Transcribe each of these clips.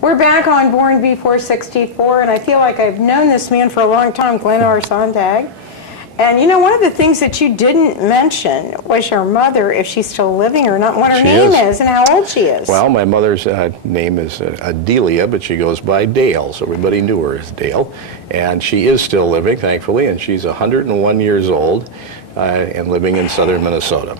We're back on Born Before 64, and I feel like I've known this man for a long time, Glen Sondag. And you know, one of the things that you didn't mention was your mother, if she's still living or not, what her name is and how old she is. Well, my mother's name is Adelia, but she goes by Dale, so everybody knew her as Dale. And she is still living, thankfully, and she's 101 years old and living in southern Minnesota.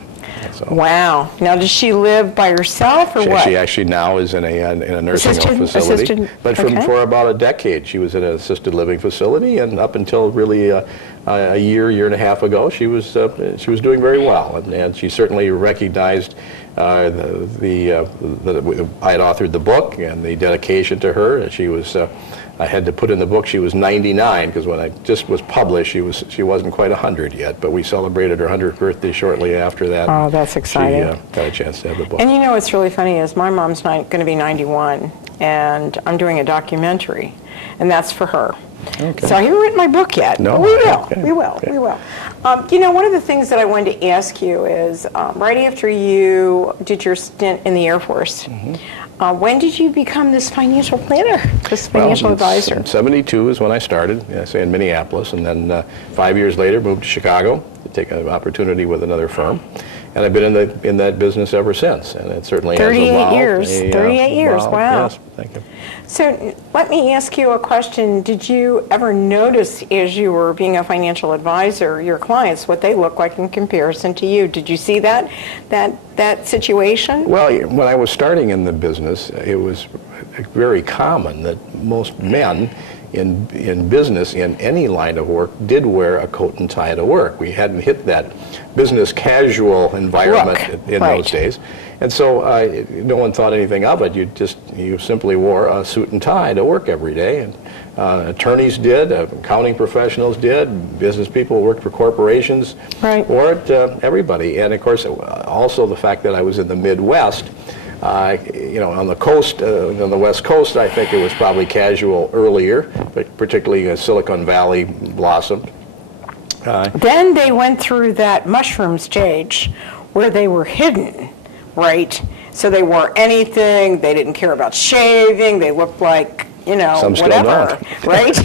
So. Wow. Now, does she live by herself or what? She actually now is in a nursing home facility. But for about a decade, she was in an assisted living facility, and up until really a year and a half ago, she was doing very well, and she certainly recognized I had authored the book and the dedication to her, and she was. I had to put in the book she was 99 because when I just was published, she wasn't quite 100 yet. But we celebrated her 100th birthday shortly after that. Oh, that's exciting! She got a chance to have the book. And you know what's really funny is my mom's going to be 91, and I'm doing a documentary, and that's for her. Okay. So I haven't written my book yet. No, but we will. Okay. We will. Okay. We will. You know, one of the things that I wanted to ask you is right after you did your stint in the Air Force. Mm-hmm. When did you become this financial planner, this financial advisor? 72 is when I started, say in Minneapolis, and then 5 years later moved to Chicago to take an opportunity with another firm. And I've been in that business ever since, and it certainly has evolved. 38 years, wow. Yes, thank you. So let me ask you a question. Did you ever notice as you were being a financial advisor, your clients, what they look like in comparison to you? Did you see that situation? Well, when I was starting in the business, it was very common that most men in business, in any line of work, did wear a coat and tie to work. We hadn't hit that business casual environment in those days. And so no one thought anything of it. You simply wore a suit and tie to work every day. And attorneys did, accounting professionals did, business people who worked for corporations wore it, everybody. And of course, also the fact that I was in the Midwest, on the coast, on the West Coast, I think it was probably casual earlier, but particularly Silicon Valley blossomed. Then they went through that mushroom stage where they were hidden, right? So they wore anything, they didn't care about shaving, they looked like, some whatever, right?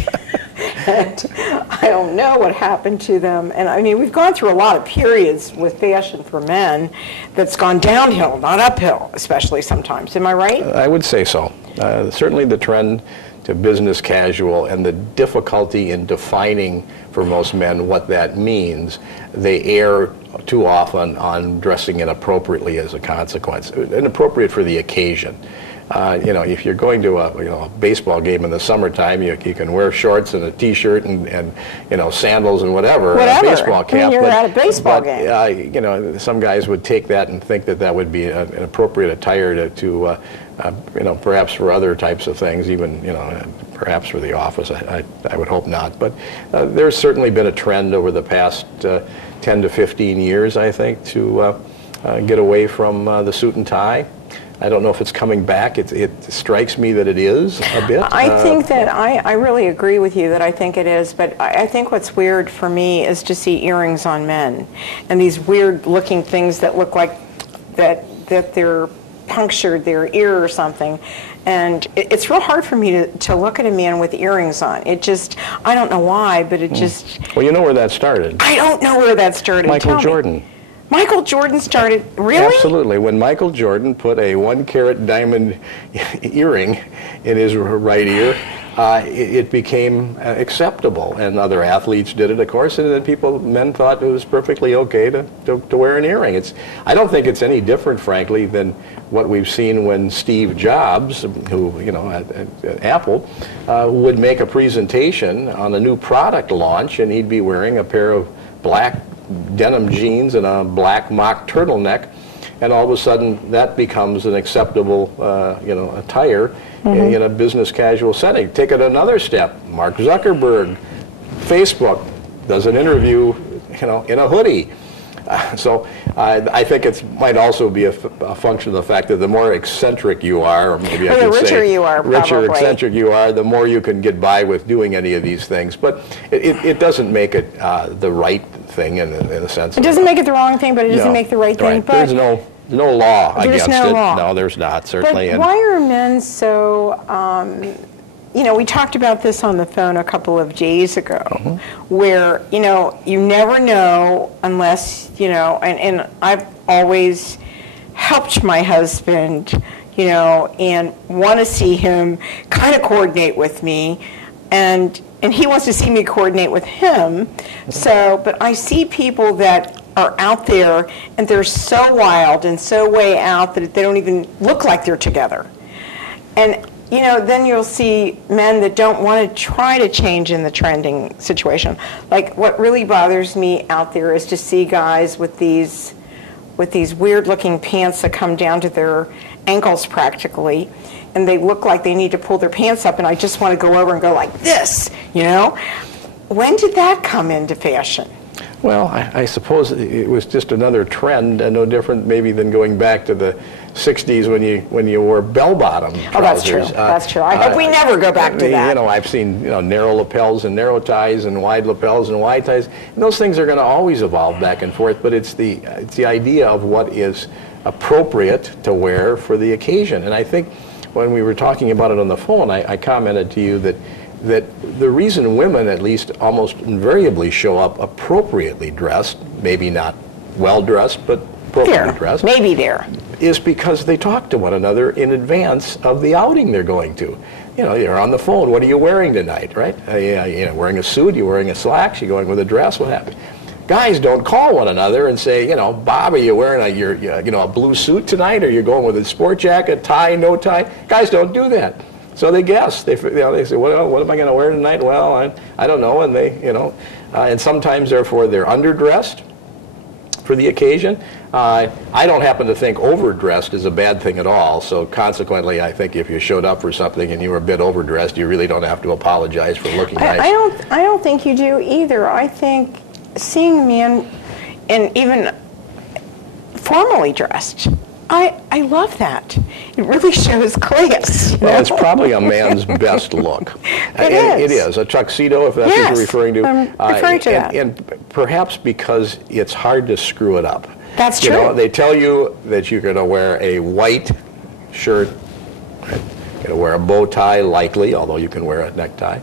And I don't know what happened to them. And I mean, we've gone through a lot of periods with fashion for men that's gone downhill, not uphill, especially sometimes. Am I right? I would say so. Certainly the trend to business casual and the difficulty in defining for most men what that means, they err too often on dressing inappropriately as a consequence, inappropriate for the occasion. If you're going to a baseball game in the summertime, you can wear shorts and a T-shirt and sandals and whatever. A baseball cap. I mean, you're at a baseball game. Some guys would take that and think that would be an appropriate attire to perhaps for other types of things, even perhaps for the office. I would hope not. But there's certainly been a trend over the past 10 to 15 years, I think, to get away from the suit and tie. I don't know if it's coming back. It strikes me that it is a bit. I think that I really agree with you that I think it is, but I think what's weird for me is to see earrings on men and these weird looking things that look like that they're punctured their ear or something. And it's real hard for me to look at a man with earrings on. It just, I don't know why, but it just... Well, you know where that started. I don't know where that started. Michael Jordan. Michael Jordan started, really? Absolutely. When Michael Jordan put a 1-carat diamond earring in his right ear, it became acceptable. And other athletes did it, of course, and then men thought it was perfectly okay to wear an earring. I don't think it's any different, frankly, than what we've seen when Steve Jobs, who, at Apple, would make a presentation on a new product launch, and he'd be wearing a pair of black denim jeans and a black mock turtleneck, and all of a sudden that becomes an acceptable attire in a business casual setting. Take it another step. Mark Zuckerberg, Facebook, does an interview in a hoodie. So I think it might also be a function of the fact that the more eccentric you are, or maybe I should say, richer eccentric you are, the more you can get by with doing any of these things. But it doesn't make it the right thing in a sense. It doesn't make it the wrong thing, but it doesn't make the right thing. But no law There's against no it. law. No, there's not, certainly. But why are men so, you know, we talked about this on the phone a couple of days ago, where, you know, you never know unless, you know, and I've always helped my husband, you know, and want to see him kind of coordinate with me, and he wants to see me coordinate with him. So, but I see people that are out there and they're so wild and so way out that they don't even look like they're together. And, you know, then you'll see men that don't want to try to change in the trending situation. Like, what really bothers me out there is to see guys with these weird-looking pants that come down to their ankles practically, and they look like they need to pull their pants up, and I just want to go over and go like this, you know? When did that come into fashion? Well, I suppose it was just another trend, and no different maybe than going back to the 60s when you wore bell-bottom trousers. Oh, that's true. That's true. I hope we never go back to that. You know, I've seen, you know, narrow lapels and narrow ties and wide lapels and wide ties. And those things are going to always evolve back and forth, but it's the idea of what is appropriate to wear for the occasion. And I think when we were talking about it on the phone, I commented to you that the reason women, at least almost invariably, show up appropriately dressed, maybe not well dressed, but appropriately dressed, maybe there, is because they talk to one another in advance of the outing they're going to. You know, you're on the phone. What are you wearing tonight, right? You know, wearing a suit, you're wearing a slacks, you're going with a dress, what happens? Guys don't call one another and say, you know, Bob, are you wearing a blue suit tonight, or you're going with a sport jacket, tie, no tie? Guys don't do that. So they guess. They say, well, what am I going to wear tonight? Well, I don't know. And they, you know, and sometimes, therefore, they're underdressed for the occasion. I don't happen to think overdressed is a bad thing at all. So consequently, I think if you showed up for something and you were a bit overdressed, you really don't have to apologize for looking nice. I don't think you do either. I think seeing a man, and even formally dressed, I love that. It really shows class. Well, it's probably a man's best look. It is. A tuxedo, if that's what you're referring to. I'm referring to that. And perhaps because it's hard to screw it up. That's true. You know, they tell you that you're going to wear a white shirt, right? You're going to wear a bow tie, likely, although you can wear a necktie.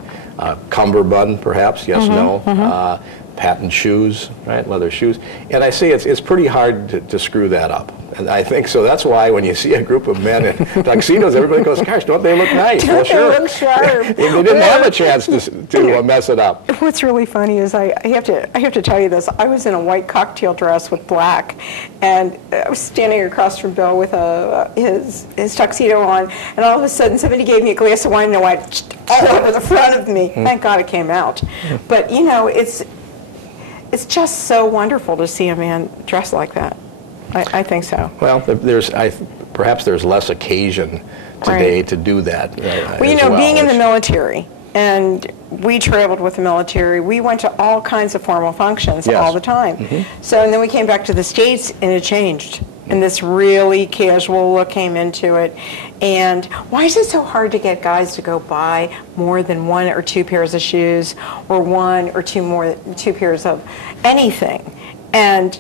Cummerbund, perhaps, yes, no. Patent shoes, right, leather shoes. And I say it's pretty hard to screw that up. And I think so. That's why when you see a group of men in tuxedos, everybody goes, gosh, don't they look nice? Don't they look sharp? They didn't have a chance to mess it up. What's really funny is I have to tell you this. I was in a white cocktail dress with black, and I was standing across from Bill with his tuxedo on, and all of a sudden somebody gave me a glass of wine, and it went all over the front of me. Thank God it came out. But, you know, it's just so wonderful to see a man dressed like that. I think so. Well, perhaps there's less occasion today to do that. Well, you know, being in the military, and we traveled with the military, we went to all kinds of formal functions all the time. So, and then we came back to the States, and it changed. And this really casual look came into it. And why is it so hard to get guys to go buy more than one or two pairs of shoes, or one or two pairs of anything? And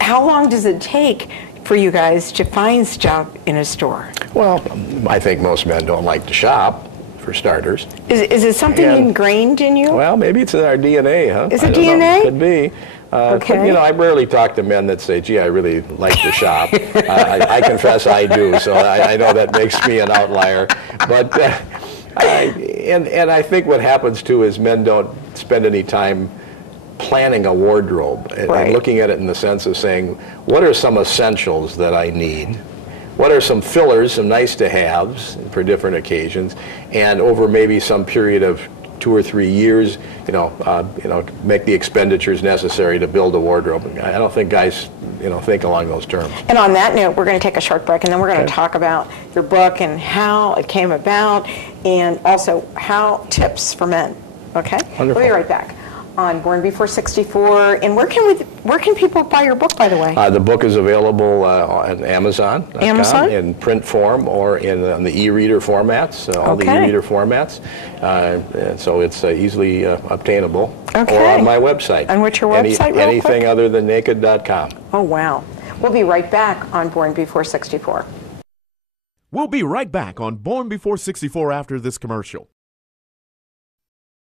how long does it take for you guys to find stuff in a store? Well, I think most men don't like to shop, for starters. Is it something ingrained in you? Well, maybe it's in our DNA, huh? Is it DNA? Could be. Okay. But, you know, I rarely talk to men that say, gee, I really like to shop. I confess I do, so I know that makes me an outlier. But, and I think what happens, too, is men don't spend any time planning a wardrobe and looking at it in the sense of saying, what are some essentials that I need? What are some fillers, some nice to haves for different occasions, and over maybe some period of 2 or 3 years, make the expenditures necessary to build a wardrobe. I don't think guys, think along those terms. And on that note, we're going to take a short break, and then we're going to talk about your book and how it came about, and also how tips for men. Okay? Wonderful. We'll be right back on Born Before 64. And where can people buy your book, by the way? The book is available on Amazon. Amazon? In print form or in the e-reader formats, all the e-reader formats. So it's easily obtainable. Okay. Or on my website. And what's your website, real Anything quick? other than naked.com. Oh, wow. We'll be right back on Born Before 64. We'll be right back on Born Before 64 after this commercial.